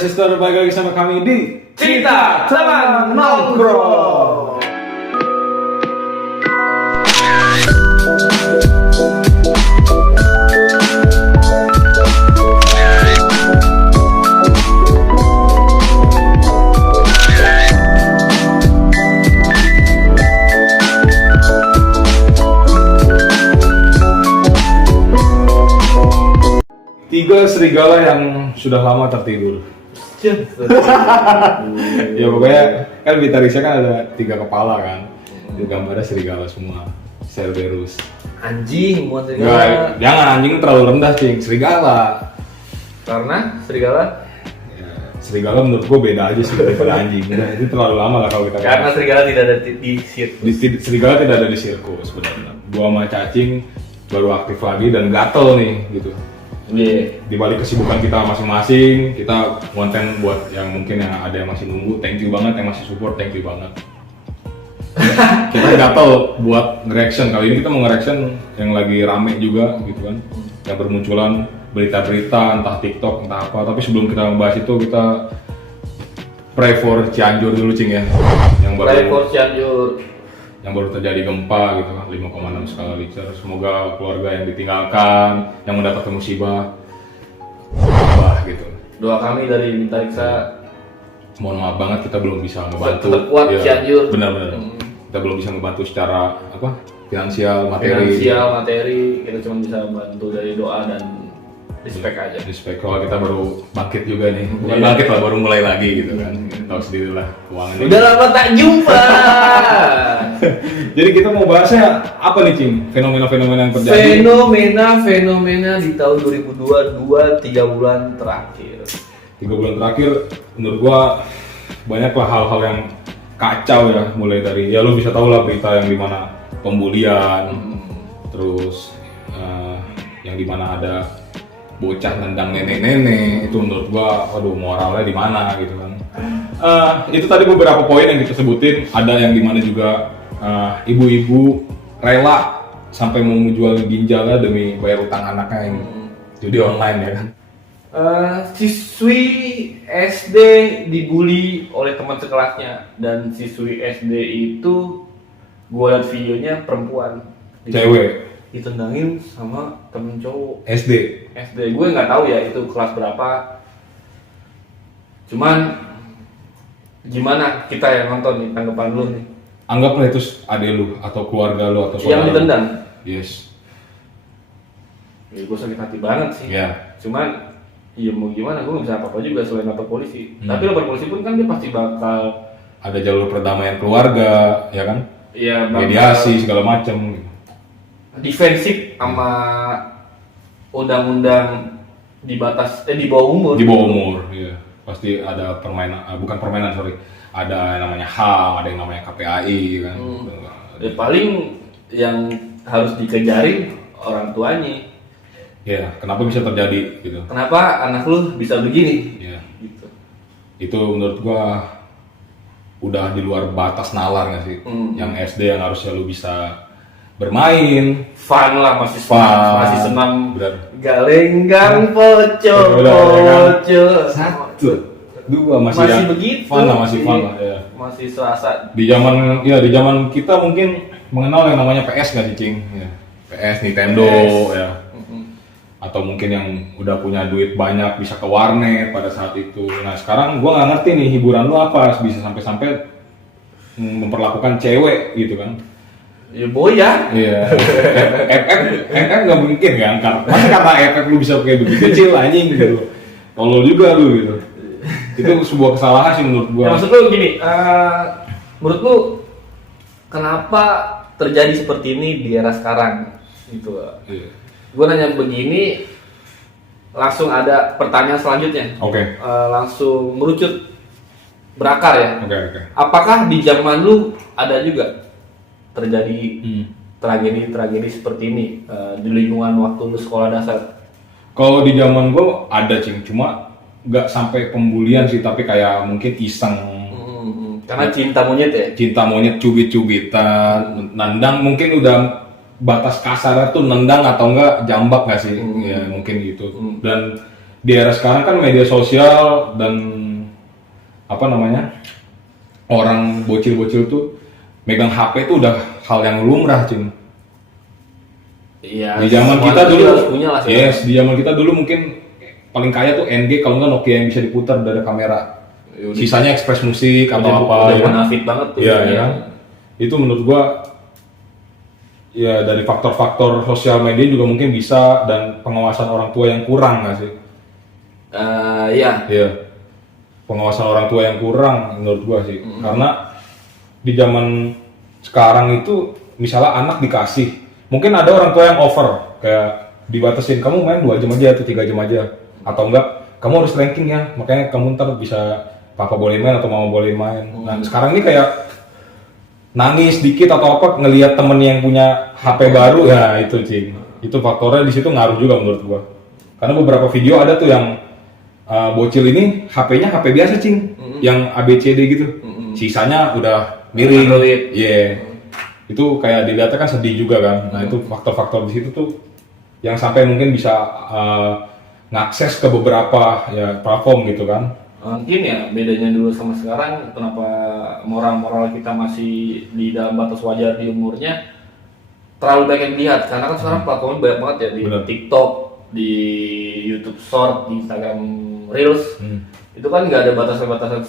Sister, balik lagi sama kami di Cerita Teman Nongkrong. Tiga serigala yang sudah lama tertidur. Ya pokoknya kan di Tarisha kan ada 3 kepala kan. Itu gambarnya serigala semua. Cerberus. Anjing, bukan serigala. Enggak, jangan anjing terlalu rendah cing. Serigala. Karena serigala? Ya, serigala menurut gua beda aja sih daripada anjing. Udah, itu terlalu lama lah kalau kita. Karena serigala tidak ada di sirkus. Serigala tidak ada di sirkus sebenarnya. Gua sama cacing baru aktif lagi dan gatel nih gitu. Iya. Di balik kesibukan kita masing-masing, kita konten buat yang mungkin yang ada yang masih nunggu, thank you banget, yang masih support, thank you banget. Kita gatel buat nge-reaction, kali ini kita mau nge-reaction yang lagi rame juga gitu kan, yang bermunculan berita-berita entah TikTok entah apa. Tapi sebelum kita membahas itu, kita pray for Cianjur dulu cing ya, yang Pray baru for Cianjur. yang baru terjadi gempa gitu kan, 5,6 skala Richter. Semoga keluarga yang ditinggalkan, yang mendapatkan musibah gitu. Doa kami dari Mintariksa. Mohon maaf banget kita belum bisa ngebantu. Tetap kuat Cianjur. Benar-benar. Kita belum bisa ngebantu secara finansial, materi. Kita cuma bisa bantu dari doa dan respect aja. Respect. Kalau kita baru bangkit juga nih, bukan Iya. bangkit lah, baru mulai lagi gitu kan. Tahu sendiri lah keuangan. Udah lama tak jumpa. Jadi kita mau bahasnya apa nih Cing? Fenomena-fenomena yang terjadi. Fenomena di tahun 2022 3 bulan terakhir. 3 bulan terakhir menurut gua banyaklah hal-hal yang kacau ya, mulai dari ya lu bisa tahu lah berita yang dimana pembulian, terus yang dimana ada bocah nendang nenek-nenek. Itu menurut gua waduh, moralnya di mana gitu kan. Itu tadi beberapa poin yang kita sebutin, ada yang dimana juga ibu-ibu rela sampai mau menjual ginjalnya demi bayar utang anaknya yang judi online ya kan. Siswi SD dibully oleh teman sekelasnya, dan siswi SD itu gua liat videonya perempuan, Cewek ditendangin sama temen cowok SD. SD. Gue nggak tahu ya itu kelas berapa, cuman gimana kita yang nonton nih, tanggapan lu nih Anggaplah itu adek lu atau keluarga lu atau yang saudara lu. ditendang. Yes. Ya gue sakit hati banget sih. Ya. Cuman ya mau gimana, gue nggak bisa apa-apa juga selain lapor polisi. Tapi lapor polisi pun kan dia pasti bakal Ada jalur perdamaian keluarga, ya kan? ya Mediasi segala macam. defensif sama undang-undang di bawah umur. Di bawah umur, iya. Pasti ada permainan, bukan permainan sorry. Ada yang namanya HAM, ada yang namanya KPAI kan. Ya paling yang harus dikejarin orang tuanya. Ya, kenapa bisa terjadi gitu? Kenapa anak lu bisa begini? Ya. Gitu. Itu menurut gua udah di luar batas nalar nggak sih? Yang SD yang harusnya lu bisa bermain, Fun lah, masih senam benar. galenggang poco. Satu, dua masih Begitu. fun lah, masih fun lah ya. Masih serasa Di zaman kita mungkin mengenal yang namanya PS nggak sih Cing? Ya. PS, Nintendo ya. Atau mungkin yang udah punya duit banyak bisa ke warnet pada saat itu. Nah sekarang gua nggak ngerti nih hiburan lu apa bisa sampai memperlakukan cewek gitu kan? ya boya. Iya. FF nggak mungkin kan? Masa kata FF lu bisa kayak begitu kecil anjing gitu. Tolol juga lu gitu. Itu sebuah kesalahan sih menurut gua. Ya, maksud lu gini, menurut lu kenapa terjadi seperti ini di era sekarang gitu? Iya. Gue nanya begini, langsung ada pertanyaan selanjutnya. Oke. Langsung merucut berakar ya. Oke. Apakah di zaman lu ada juga terjadi tragedi seperti ini di lingkungan waktu lu sekolah dasar? Kalau di zaman gua ada Cing, cuma nggak sampai pembulian sih, tapi kayak mungkin iseng. Karena cinta monyet ya. Cinta monyet, cubit-cubitan, nendang mungkin udah batas kasarnya tuh nendang atau enggak jambak nggak sih? Ya mungkin gitu. Dan di era sekarang kan media sosial dan apa namanya, orang bocil-bocil tuh megang HP tuh udah hal yang lumrah, Cing. Iya. Di zaman semua kita anak dulu, kecil harus punya lah sekarang. yes, di zaman kita dulu mungkin paling kaya tuh NG, kalau nggak Nokia yang bisa diputar dari kamera. Yaudah. Sisanya Express Musik atau Udah apa ya. bonafit banget tuh. Iya, ya kan? Itu menurut gua ya dari faktor-faktor sosial media juga mungkin bisa, dan pengawasan orang tua yang kurang nggak sih? Iya. Iya. Pengawasan orang tua yang kurang menurut gua sih. Karena di zaman sekarang itu misalnya anak dikasih, mungkin ada orang tua yang over, kayak dibatasin kamu main 2 jam aja atau 3 jam aja, atau enggak kamu harus ranking ya, makanya kamu ntar bisa papa boleh main atau mama boleh main. Nah sekarang ini kayak nangis dikit atau apa ngelihat temen yang punya HP baru, ya itu Cing, itu faktornya di situ ngaruh juga menurut gua. Karena beberapa video ada tuh yang bocil ini HP-nya HP biasa, Cing, yang ABCD gitu, sisanya udah miring. Iya. Itu kayak dilihatnya kan sedih juga kan. Nah itu faktor-faktor di situ tuh yang sampai mungkin bisa ngakses ke beberapa ya platform gitu kan. Mungkin ya bedanya dulu sama sekarang, kenapa moral-moral kita masih di dalam batas wajar di umurnya terlalu banyak yang dilihat, karena kan sekarang platformnya banyak banget ya, di Bener. TikTok, di YouTube Short, di Instagram Reels. Itu kan nggak ada batasan-batasan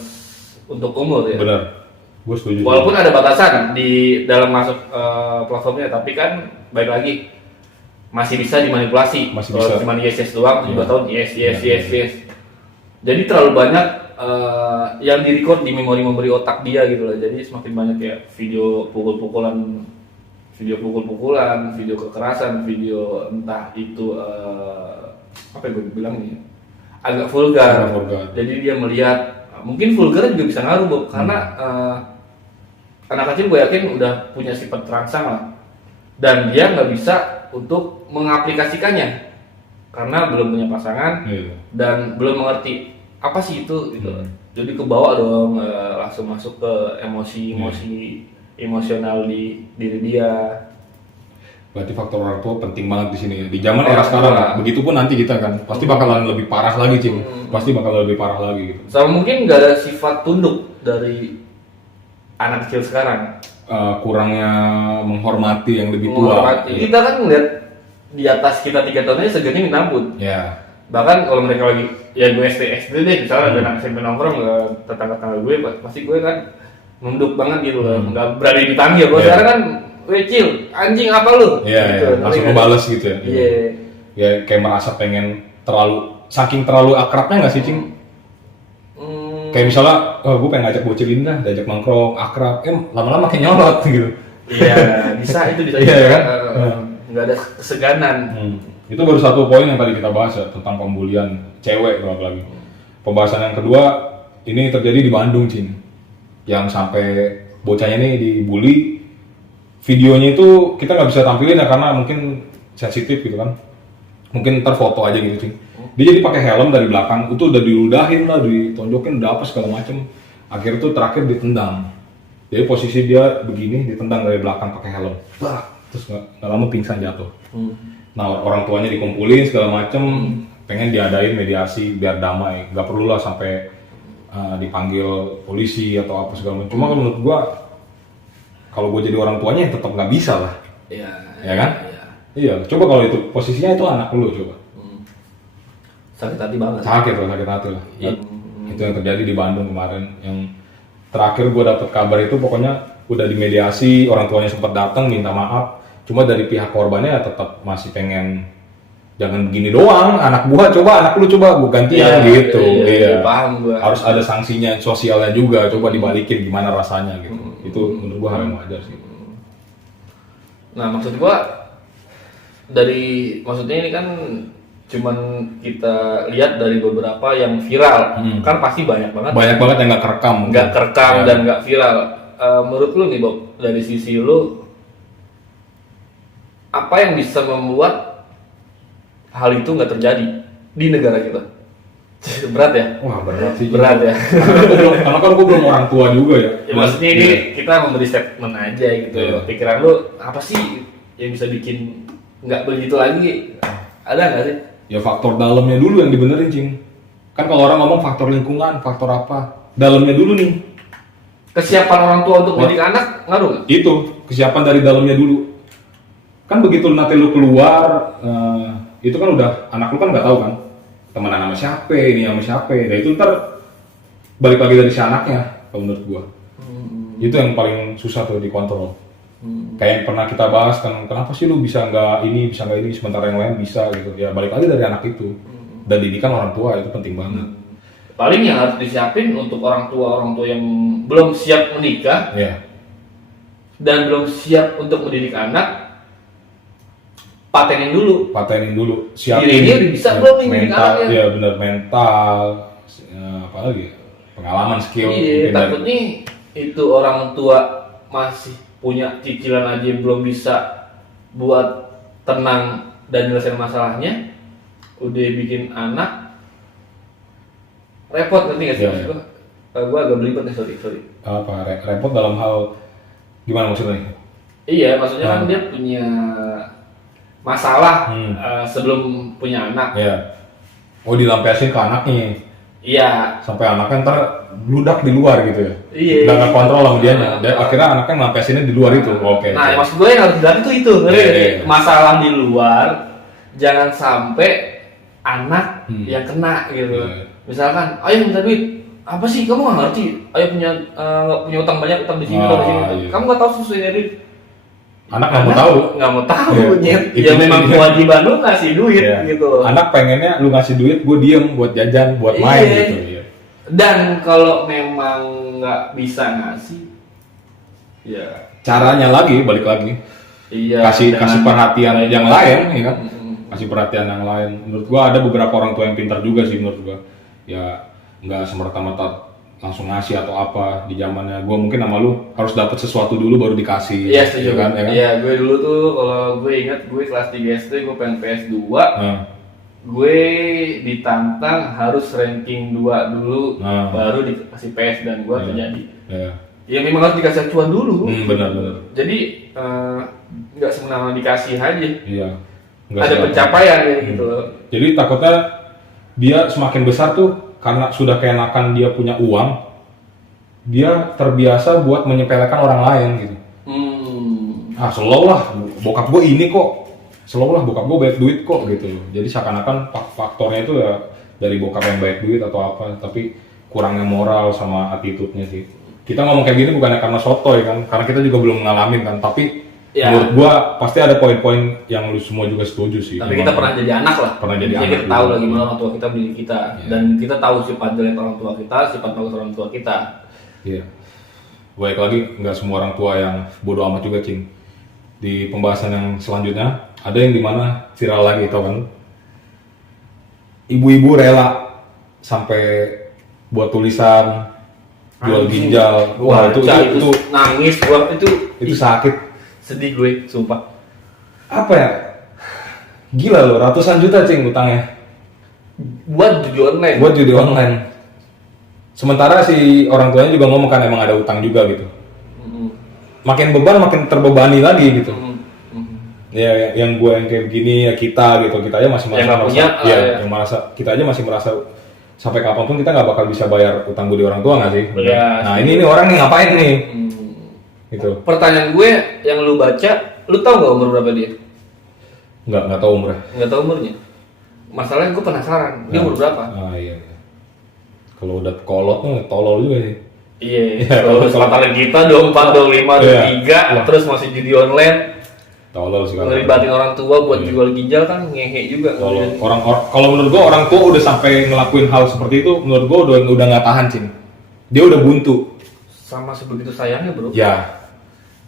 untuk umur ya. Benar. Gue setuju. Walaupun ada batasan di dalam masuk platformnya, tapi kan baik lagi masih bisa dimanipulasi. Masih Kalau bisa. cuma yes doang, 2 Iya. tahun yes. Iya. Jadi terlalu banyak yang direcord di memori otak dia gitu loh. Jadi semakin banyak kayak video pukul-pukulan, video kekerasan, video entah itu apa yang gue bilang nih, agak vulgar. Agak vulgar. Jadi dia melihat, mungkin vulgar juga bisa ngaruh, Bob, karena anak kecil gue yakin udah punya sifat terangsang lah, dan dia nggak bisa untuk mengaplikasikannya karena belum punya pasangan. Iya. Dan belum mengerti apa sih itu gitu. Jadi kebawa dong, langsung masuk ke emosional di diri dia. Berarti faktor orang tua penting banget di sini ya. Di zaman era sekarang lah. Begitupun nanti kita kan pasti bakalan lebih parah lagi, Cing. Pasti bakalan lebih parah lagi gitu. Sama mungkin nggak ada sifat tunduk dari anak kecil sekarang. Kurangnya menghormati yang lebih tua. Menghormati. Kita kan ngeliat di atas kita 3 tahun aja segernya minta ampun. Ya. Bahkan kalau mereka lagi, ya gue SD deh, misalnya ada anak SMP nongkrong ke tetangga-tetangga gue, pasti gue kan nunduk banget gitu loh, nggak berani dipanggil. Kalau sekarang kan, weh Cil, anjing apa lu? Iya, Gitu, iya. Langsung ngebales gitu ya. Iya. Ya kayak merasa pengen saking terlalu akrabnya nggak sih, Cing? Kayak misalnya, gue pengen ngajak bocilin dah, diajak nongkrong, akrab, lama-lama kayak nyolot gitu. Iya, bisa itu bisa. Iya, juga. kan? Nggak ada keseganan. Itu baru satu poin yang tadi kita bahas ya, tentang pembulian cewek apalagi. Pembahasan yang kedua, ini terjadi di Bandung, Cing. Yang sampai bocahnya ini dibully. Videonya itu kita nggak bisa tampilin ya karena mungkin sensitif gitu kan. Mungkin ntar foto aja gitu, Cing. Dia jadi pakai helm dari belakang, itu udah diludahin lah, ditonjokin, udah apa segala macem. Akhirnya tuh terakhir ditendang. Jadi posisi dia begini, ditendang dari belakang pakai helm. Bah, terus nggak lama pingsan jatuh. Nah orang tuanya dikumpulin segala macem, pengen diadain mediasi biar damai, nggak perlu lah sampai dipanggil polisi atau apa segala macam. Cuma kalau menurut gua, kalau gua jadi orang tuanya tetap nggak bisa lah, Iya. ya kan? Iya. Iya, coba kalau itu posisinya itu anak lu coba, Sakit hati banget. sakit hati lah. Iya. Itu yang terjadi di Bandung kemarin. Yang terakhir gua dapet kabar itu pokoknya udah dimediasi, orang tuanya sempat datang minta maaf. Cuma dari pihak korbannya tetap masih pengen jangan begini doang, anak gua coba, anak lu coba gua gantian gitu. Iya, paham gua. Harus ada sanksinya sosialnya juga, coba dibalikin gimana rasanya gitu. Itu menurut gua hal yang wajar sih. Nah, maksud gua maksudnya ini kan cuman kita lihat dari beberapa yang viral. Kan pasti banyak banget. Banyak banget yang nggak kerekam. Nggak kerekam Ya. dan nggak viral. Menurut lu nih, Bob, dari sisi lu, apa yang bisa membuat hal itu nggak terjadi di negara kita? Berat ya? Wah berat sih. Berat ya? Karena kan gua belum orang tua juga ya. Ya maksudnya ini Iya. kita memberi statement aja gitu. Iya. Pikiran lu apa sih yang bisa bikin nggak begitu lagi? Ada nggak sih? Ya faktor dalamnya dulu yang dibenerin, Cing. Kan kalau orang ngomong faktor lingkungan, faktor apa, dalamnya dulu nih. Kesiapan orang tua untuk mendidik anak ngaruh nggak? Itu kesiapan dari dalamnya dulu. Kan begitu nanti lu keluar, itu kan udah anak lu kan nggak tahu kan temenan sama siapa, ini sama siapa. Nah itu ntar balik lagi dari si anaknya, kalau menurut gua. Itu yang paling susah tuh dikontrol. Kayak yang pernah kita bahas kan, kenapa sih lu bisa nggak ini, sementara yang lain bisa gitu. Ya balik lagi dari anak itu. Dan didikan orang tua itu penting banget. Paling yang harus disiapin untuk orang tua yang belum siap menikah Iya. dan belum siap untuk mendidik anak, patenin dulu. Dirinya udah bisa belum nih mendidik mental, anaknya? ya benar mental, apalagi pengalaman skill. Iya, mungkin takutnya itu orang tua masih punya cicilan aja belum bisa buat tenang dan nyelesain masalahnya, udah bikin anak repot, ngerti nggak sih? Iya, Maksud gua agak belibet nih, sorry. apa repot dalam hal gimana maksudnya? Iya, maksudnya kan dia punya masalah sebelum punya anak. Ya, oh dilampiasin ke anaknya, Iya. sampai anaknya ntar bludak di luar gitu ya. Iya. Udah nggak kontrol sama dianya. Dan akhirnya anaknya ngelampiasinnya di luar itu. Oke. Nah, maksud gue yang harus dilatih itu, ngerti Iya, nggak sih? iya. Masalah di luar, jangan sampai anak yang kena gitu. Iya. Misalkan, ayo minta duit, apa sih kamu nggak ngerti? Ayo nggak punya utang banyak, utang di sini, utang di sini. Iya. Kamu nggak tahu sesuai duit. Anak nggak mau tahu. Nggak mau tahu, Iya. nyet. Itu Ya sih. memang kewajiban lu ngasih duit Iya. gitu loh. Anak pengennya lu ngasih duit, gue diem buat jajan, buat main Iya. gitu. Iya. Dan kalau memang nggak bisa ngasih, ya Caranya lagi, balik lagi. iya. kasih dengan perhatian baik. yang lain, ya kan? Mm-mm. Kasih perhatian yang lain. Menurut gua ada beberapa orang tua yang pintar juga sih menurut gua. Ya nggak semerta-merta langsung ngasih atau apa di zamannya. Gua mungkin sama lu harus dapat sesuatu dulu baru dikasih. Iya, setuju ya kan? Ya kan? Iya, gue dulu tuh kalau gue ingat gue kelas 3 SD gue pengen PS2. Nah, Gue ditantang harus ranking 2 dulu baru dikasih PS dan gue terjadi. ya. Ya memang harus dikasih acuan dulu. Benar-benar. Jadi nggak semena-mena dikasih aja. Iya. Nggak Ada selalu. pencapaian gitu loh. Jadi takutnya dia semakin besar tuh karena sudah keenakan dia punya uang, dia terbiasa buat menyepelekan orang lain gitu. Slow lah, bokap gue ini kok, slow lah bokap gue banyak duit kok gitu. Jadi seakan-akan faktornya itu ya dari bokap yang banyak duit atau apa, tapi kurangnya moral sama attitude-nya sih. Kita ngomong kayak gini bukannya karena sotoy kan, karena kita juga belum ngalamin kan, tapi Ya. menurut gua pasti ada poin-poin yang lu semua juga setuju sih. Tapi kita pernah jadi anak lah. Pernah jadi Jadi anak kita tahu juga. lah gimana orang tua kita mendidik kita dan kita tahu sifat jelek orang tua kita, sifat bagus orang tua kita. Iya. Baik lagi, nggak semua orang tua yang bodoh amat juga, Cing. Di pembahasan yang selanjutnya, ada yang dimana viral lagi, tau kan? Ibu-ibu rela sampai buat tulisan, jual Anjing. ginjal. Wah, itu nangis gua itu sakit. sedih gue, sumpah. Apa ya? Gila loh, ratusan juta, Cing, utangnya. Buat judi online. Buat judi online. Sementara si orang tuanya juga ngomong kan emang ada utang juga gitu. Makin beban makin terbebani lagi gitu. Ya yang gue yang kayak begini ya kita gitu, kita aja masih Yang nggak punya, ya, ya. yang merasa kita aja masih merasa sampai kapanpun kita nggak bakal bisa bayar utang budi orang tua nggak sih? Iya. Nah ini orang nih ngapain nih? Gitu. Pertanyaan gue yang lu baca, lu tahu nggak umur berapa dia? Nggak tahu umurnya. Nggak tahu umurnya. Masalahnya gue penasaran, dia umur berapa? Ah iya. Kalau udah kolot nih tolol juga sih. Iya, Iya, terus kalau- mantan kita 24, 25, 23, Iya. terus masih judi online, Tolol sih kalau. ngelibatin orang tua buat Iya. jual ginjal kan ngehe juga. Kalau menurut gua orang tua udah sampai ngelakuin hal seperti itu, menurut gua udah nggak tahan, Cing. Dia udah buntu. Sama sebegitu sayangnya bro. Ya.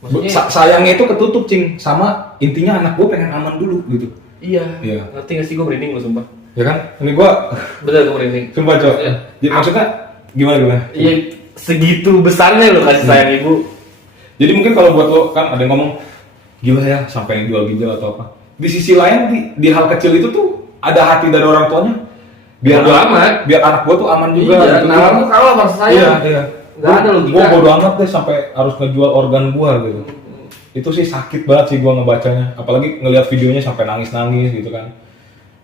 Maksudnya, Sayangnya itu ketutup, Cing, sama intinya anak gua pengen aman dulu gitu. iya. Iya. Ngerti nggak sih gue merinding lo sumpah. Ya kan? Ini gua Bener gue merinding. sumpah, Cok. Iya. Jadi maksudnya gimana? Iya, segitu besarnya lo kasih sayang ibu. Jadi mungkin kalau buat lo kan ada yang ngomong gila ya sampai jual ginjal atau apa. Di sisi lain di hal kecil itu tuh ada hati dari orang tuanya. Bodo amat. Biar anak gua tuh aman juga. Iya, gitu. nah kamu kalah sama sayang. Iya. Nggak ada logika. Gua bodo amat deh sampai harus ngejual organ gua gitu. Itu sih sakit banget sih gua ngebacanya. Apalagi ngelihat videonya sampai nangis-nangis gitu kan.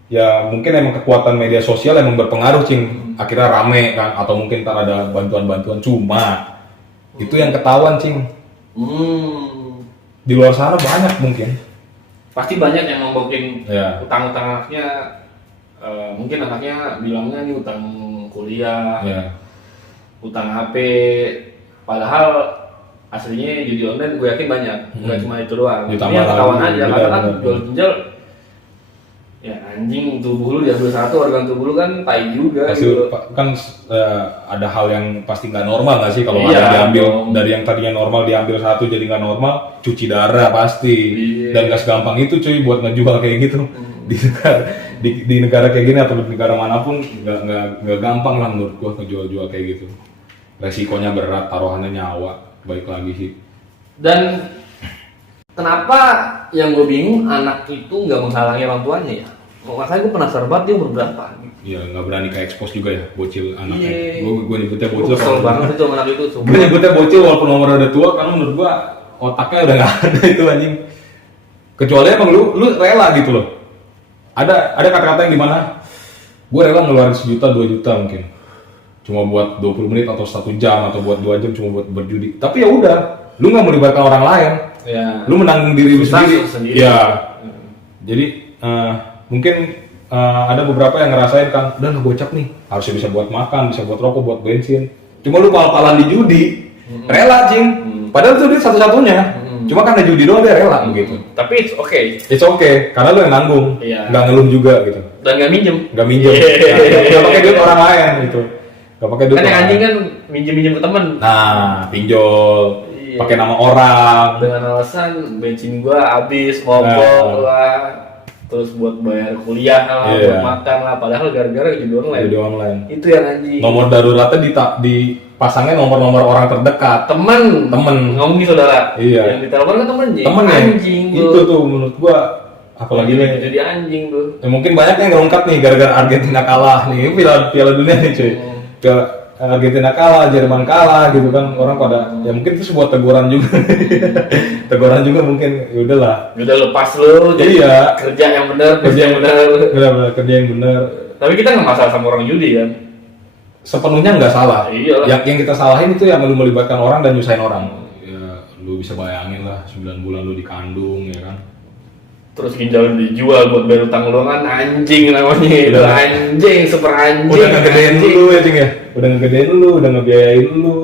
ya mungkin emang kekuatan media sosial emang berpengaruh cing, akhirnya rame kan, atau mungkin ntar ada bantuan-bantuan, cuma itu yang ketahuan cing. Di luar sana banyak mungkin. Pasti banyak yang ngomongin Ya. utang-utang anaknya. Mungkin anaknya bilangnya nih utang kuliah, Ya. utang HP, padahal aslinya judi online gue yakin banyak, nggak cuma itu doang. Ini Ditambah yang ketahuan lagi, aja, benar, karena kan benar. jual ginjal, ya anjing tubuh lu diambil satu, organ tubuh lu kan tai juga. Pasti gitu. kan ada hal yang pasti nggak normal nggak sih kalau Iya, ada diambil dong. dari yang tadinya normal diambil satu jadi nggak normal, cuci darah pasti. Iya. Dan nggak segampang itu cuy buat ngejual kayak gitu di negara kayak gini atau di negara manapun nggak gampang lah menurut gua ngejual kayak gitu. Resikonya berat, taruhannya nyawa, baik lagi sih. Dan kenapa yang gue bingung anak itu nggak menghalangi orang tuanya ya? Makanya gue penasaran banget dia umur berapa. Iya, nggak berani ke expose juga ya bocil anaknya. Iya. Gue nyebutnya Gue bocil. kesel banget itu sama anak itu. Gue nyebutnya bocil walaupun umurnya udah tua karena menurut gua otaknya udah nggak ada itu anjing. Kecuali emang lu rela gitu loh. Ada kata-kata yang dimana gue rela ngeluarin 1 juta 2 juta mungkin cuma buat 20 menit atau 1 jam atau buat 2 jam cuma buat berjudi. Tapi ya udah, lu nggak melibatkan orang lain. Ya. Lu menanggung diri lu Susah sendiri. sendiri. Ya. Jadi mungkin ada beberapa yang ngerasain kan, udah lah gocap nih, harusnya bisa buat makan, bisa buat rokok, buat bensin. Cuma lu pal-palan di judi, rela cing. Padahal itu duit satu-satunya. Cuma kan ada judi doang dia rela begitu. Tapi it's okay. It's okay, karena lu yang nanggung, Iya. nggak ngeluh juga gitu, Dan nggak minjem. nggak minjem, nggak pakai duit orang lain gitu, nggak pakai duit. Kan yang orang anjing lain. kan minjem ke temen. Nah, pinjol, Iya. pakai nama orang. Dengan alasan bensin gua habis, mogok Nah. lah, terus buat bayar kuliah lah, Iya. buat makan lah, padahal gara-gara judi online. Judi online. Itu yang anjing. Nomor daruratnya dipasangnya nomor-nomor orang terdekat. Temen ngomongin saudara. Iya. Yang ditelepon kan temen anjing. Temen ya, Anjing itu tuh menurut gua apalagi nih. jadi anjing tuh. Ya, mungkin banyak yang ngerungkat nih gara-gara Argentina kalah nih. Ini Piala Dunia nih cuy. Argentina kalah, Jerman kalah gitu kan, orang pada ya mungkin itu sebuah teguran juga. Teguran juga mungkin, ya udahlah. Udah lepas lu, jadi Iya. kerja yang benar, Kerja yang benar, benar-benar kerja yang benar. Tapi kita nggak masalah sama orang judi kan? Sepenuhnya nggak salah. Iyalah. Yang kita salahin itu yang lu melibatkan orang dan nyusahin orang. Ya, lu bisa bayangin lah 9 bulan lu dikandung ya kan. Terus ginjal dijual buat bayar utang lu kan anjing namanya itu Udah. anjing, super anjing. Udah ngegedein anjing. lu ya cing ya. Udah ngegedein lu, udah ngebiayain lu.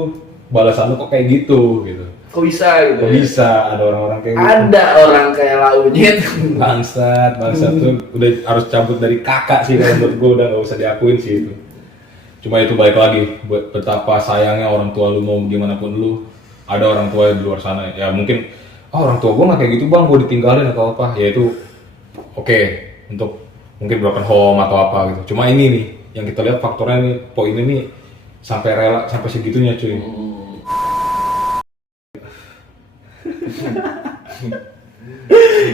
Balasan lu kok kayak gitu gitu. Kok bisa gitu? Kok bisa ada orang-orang kayak gitu? Ada orang kayak launyet. Bangsat tuh udah harus cabut dari kakak sih kalau menurut gue, udah nggak usah diakuin sih itu. Cuma itu balik lagi buat betapa sayangnya orang tua lu, mau gimana pun lu, ada orang tua di luar sana ya mungkin orang tua gue nggak kayak gitu bang, gue ditinggalin atau apa, ya itu oke, untuk mungkin broken home atau apa gitu. Cuma ini nih yang kita lihat faktornya nih, poinnya nih sampai rela sampai segitunya cuy.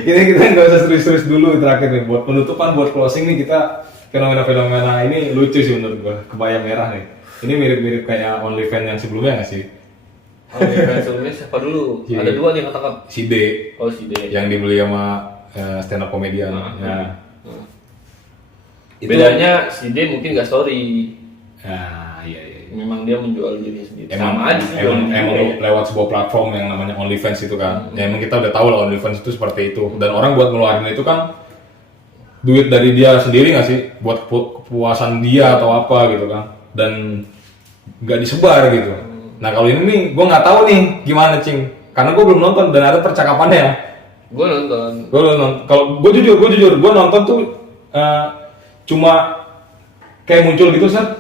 Kita nggak usah serius-serius dulu terakhir nih, buat penutupan, buat closing nih, kita fenomena-fenomena ini lucu sih menurut gua. Kebaya merah nih, ini mirip-mirip kayak OnlyFans yang sebelumnya nggak sih? Sebelumnya siapa dulu? Iya. Ada 2 nih ketangkap. Si D Oh si D. yang dibeli sama stand up komedian. Ya. Itu- Bedanya si D mungkin nggak story. Nah, iya. Memang dia menjual diri sendiri. Emang, Sama aja sih. emang lewat sebuah platform yang namanya OnlyFans itu kan. Ya, emang kita udah tahu lah OnlyFans itu seperti itu. Dan orang buat ngeluarin itu kan duit dari dia sendiri nggak sih? Buat kepuasan dia atau apa gitu kan. Dan nggak disebar gitu. Nah kalau ini nih, gue nggak tahu nih gimana cing. Karena gue belum nonton dan ada percakapannya. Gue nonton. Kalau gue jujur, gue nonton tuh cuma kayak muncul gitu set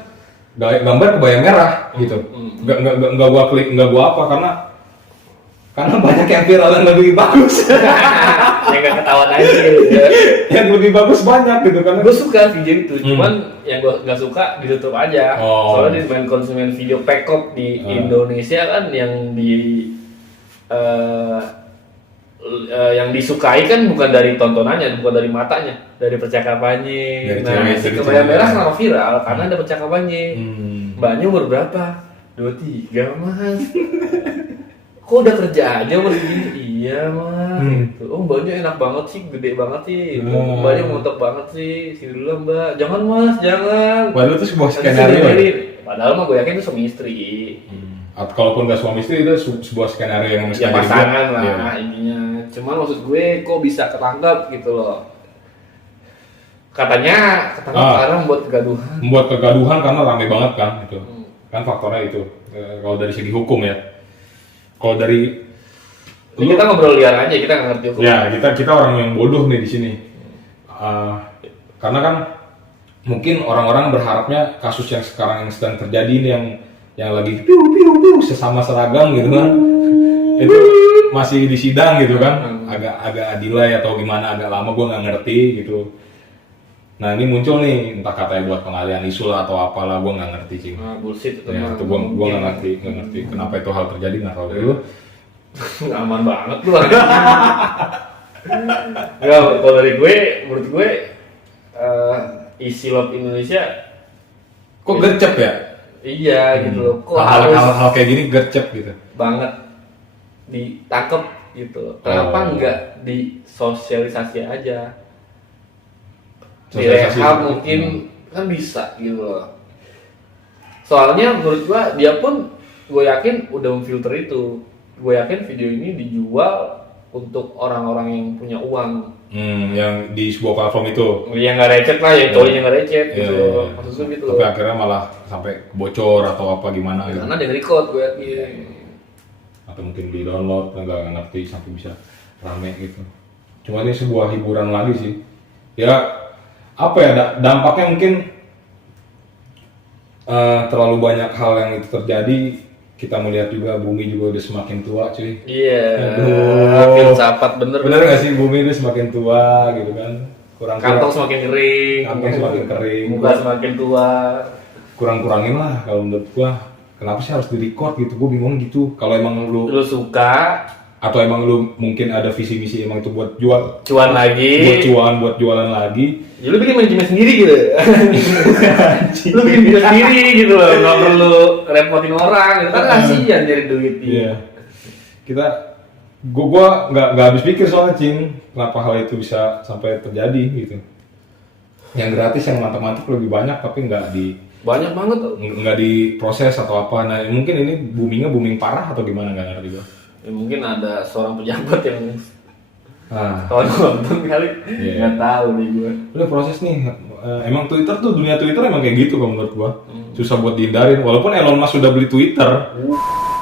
gambar kebaya merah gitu. Nggak gua klik, nggak gua apa karena banyak yang viral yang lebih bagus. Yang nggak ketahuan aja. Yang lebih bagus banyak gitu kan. Gue suka video itu, cuman yang gue nggak suka ditutup aja. Oh. Soalnya di main konsumen video pekop di Indonesia kan yang yang disukai kan bukan dari tontonannya, bukan dari matanya, dari percakapannya. Dari Nah, cewek, si dari kebaya cewek. merah kenapa viral? Karena ada percakapannya. Mbaknya umur berapa? 23 mas. Kok udah kerja aja umur segini? Iya mah, gitu. Oh mbaknya enak banget sih, gede banget sih. Mbaknya mantap banget sih. Sini dulu mbak. Jangan mas, jangan. Padahal itu sebuah Nanti skenario. sendiri. Ya? Padahal mah gue yakin itu suami istri. Atau kalaupun nggak suami istri itu sebuah skenario yang Ya pasangan lah Iya. intinya. Cuman maksud gue kok bisa ketangkap gitu loh. Katanya ketangkap karena membuat kegaduhan. Membuat kegaduhan karena ramai banget kan itu. Kan faktornya itu. Kalau dari segi hukum ya. Kalau dari Jadi kita ngobrol liar aja, kita nggak ngerti hukum. ya kita orang yang bodoh nih di sini. Karena kan mungkin orang-orang berharapnya kasus yang sekarang yang sedang terjadi ini yang lagi piu sesama seragam gitu kan, itu masih di sidang gitu kan, agak adilai atau gimana, agak lama gue nggak ngerti gitu. Nah ini muncul nih entah katanya buat pengalihan isu lah atau apalah, gue nggak ngerti sih. Nah, bullshit itu Ya, mah. itu gue nggak ngerti kenapa itu hal terjadi, nggak tahu dulu. Aman banget lu. Enggak, kalau dari gue, menurut gue isi love Indonesia Kok gercep ya? iya gitu loh. Kok Hal kayak gini gercep gitu. banget ditangkep gitu loh. Kenapa nggak disosialisasi aja? Sosialisasi. Direhab mungkin kan bisa gitu loh. Soalnya menurut gua dia pun gue yakin udah memfilter itu. Gue yakin video ini dijual untuk orang-orang yang punya uang. Yang di sebuah platform itu. Yang nggak recet lah, yang cowoknya nggak recet gitu Iya, loh. iya. Maksud gue gitu Tapi loh. akhirnya malah sampai bocor atau apa gimana gitu. Karena ada yang record gue yakin. Atau mungkin di download, nggak ngerti sampai bisa rame gitu. Cuma ini sebuah hiburan lagi sih. Ya apa ya, dampaknya mungkin terlalu banyak hal yang itu terjadi. Kita melihat juga bumi juga udah semakin tua cuy. Iya. Aduh. Filsafat bener. Bener nggak sih, bumi udah semakin tua gitu kan? Kantong semakin kering. Kantong semakin kering. Muka semakin tua. Kurang-kurangin lah kalau menurut gua. Kenapa sih harus di-record gitu? Gua bingung gitu. Kalau emang lu Lu suka, atau emang lu mungkin ada visi misi emang itu buat jual, cuan lagi. buat jualan lagi. Ya lu bikin manajemen sendiri gitu. Lu bikin video sendiri gitu loh, nggak perlu repotin orang gitu kan, kasihan nyari duit. Iya. Kita gua nggak habis pikir soalnya Cing, kenapa hal itu bisa sampai terjadi gitu. Yang gratis yang mantap-mantap lebih banyak tapi Banyak banget tuh. nggak diproses atau apa. Nah mungkin ini booming parah atau gimana, nggak ngerti gua. Ya, mungkin ada seorang pejabat yang Ah, kalau nonton kali Iya. nggak tahu nih gue. udah proses nih. Emang Twitter tuh, dunia Twitter emang kayak gitu kalau menurut gua. Susah buat dihindarin. Walaupun Elon Musk sudah beli Twitter,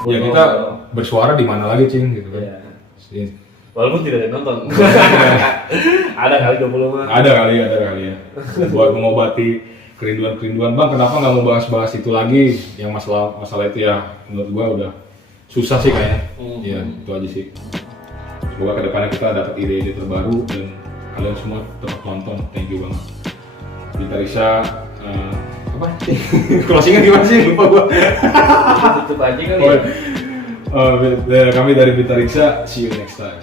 ya kita bersuara di mana lagi Cing gitu kan. Iya. Walaupun tidak ada yang nonton. Ada kali 20 mah. Ada kali ya. Buat mengobati kerinduan. Bang, kenapa nggak mau bahas itu lagi? Yang masalah itu ya menurut gua udah susah sih kayaknya. Iya, itu aja sih. Semoga kedepannya kita dapat ide-ide terbaru dan kalian semua tetap nonton. Thank you banget. Bita Risa, apa? Closingnya gimana sih? Lupa gua. Tutup aja kali ya. Kami dari Bita Risa, see you next time.